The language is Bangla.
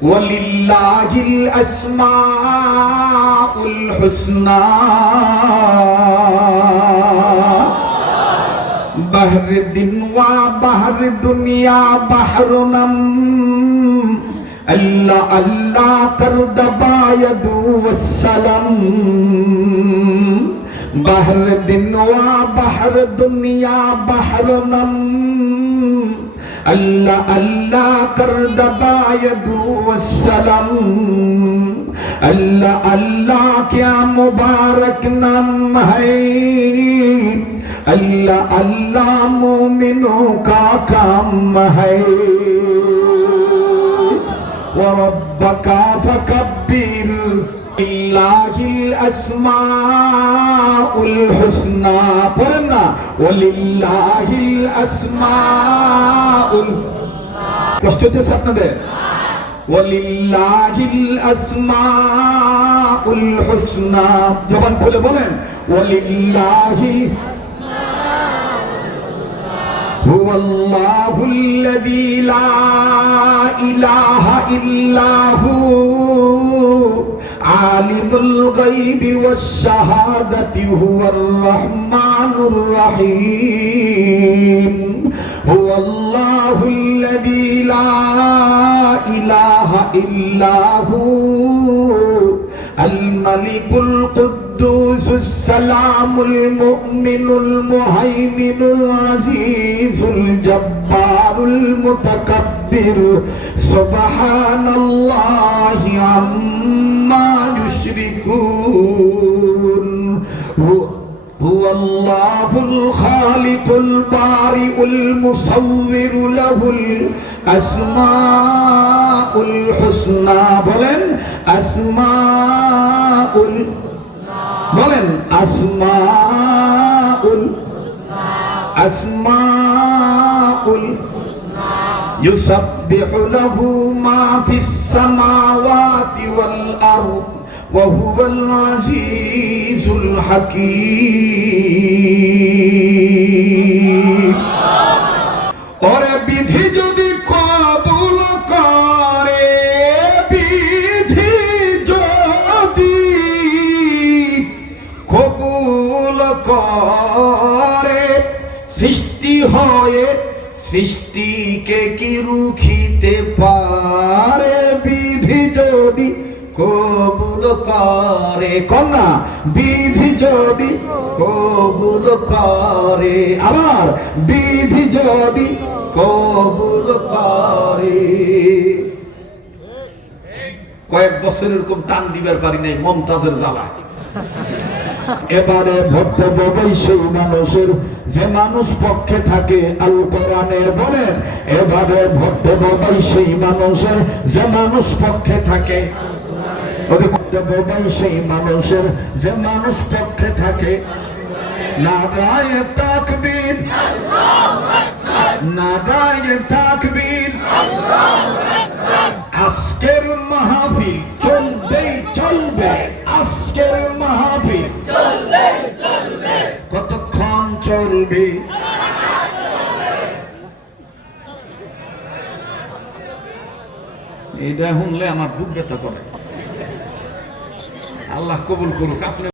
ওয়ালিল্লাহিল আসমাউল হুসনা বাহর দিন ওয়া বাহর দুনিয়া বাহরুনাম আল্লাহ আল্লাহ করদবায়দু ওয়াসসালাম বাহর দিন ওয়া বাহর দুনিয়া বাহরুনাম अल्लाह अल्लाह कर दबायदू वस्सलाम अल्लाह अल्लाह क्या मुबारक नाम है अल्लाह अल्लाह मोमिनों का काम है व रब्बका फकब्बिर लिल्लाहिल আসমাউল হুসনা পড়েন না ওয়ালিল্লাহিল আসমাউল কষ্ট হচ্ছে আপনাদের ওয়ালিল্লাহিল আসমাউল হুসনা জবান খুলে বলেন ওয়ালিল্লাহি হুয়াল্লাহুল্লাযী লা ইলাহা ইল্লাহু আলিমুল গায়বি ওয়াশ শাহাদাতি হুয়ার রহমানুর রহিম হুয়াল্লাহুল্লাযী লা ইলাহা ইল্লাহু আল মালিকুল কুদ্দুসুস সালামুল মুমিনুল মুহাইমিনুল আজিজুল জব্বারুল মুতাকাব্বির সুবহানাল্লাহি আম্মা يشركون هو الله الخالق البارئ المصور له الأسماء الحسنى بولن أسماء بولن أسماء يسبح له ما في السماوات والأرض وهو العزيز الحكيم और विधि যদি কবুল করে বিধি যদি কবুল করে সৃষ্টি হয়ে সৃষ্টিকে কি রুখিতে পারে বিধি যদি কবুল করে কন্যা বিধি যদি কবুল করে আবার বিধি যদি কবুল করে কয়েক বছর এরকম টান দিবার পারি নাই মমতাজের জ্বালায় এবারে ভক্তব্য সেই মানুষের যে মানুষ পক্ষে থাকে আল কোরআনে বলেন এবারে ভক্তব্য সেই মানুষের যে মানুষ পক্ষে থাকে সেই মানুষের যে মানুষ পক্ষে থাকে নারায়ে তাকবীর নারায়ে তাকবীর আজকের মাহফিল চলবেই চলবে আজকের মাহফিল কতক্ষণ চলবে এটা শুনলে আমার বুক ব্যথা করে আল্লাহ কবুল করুক আপনি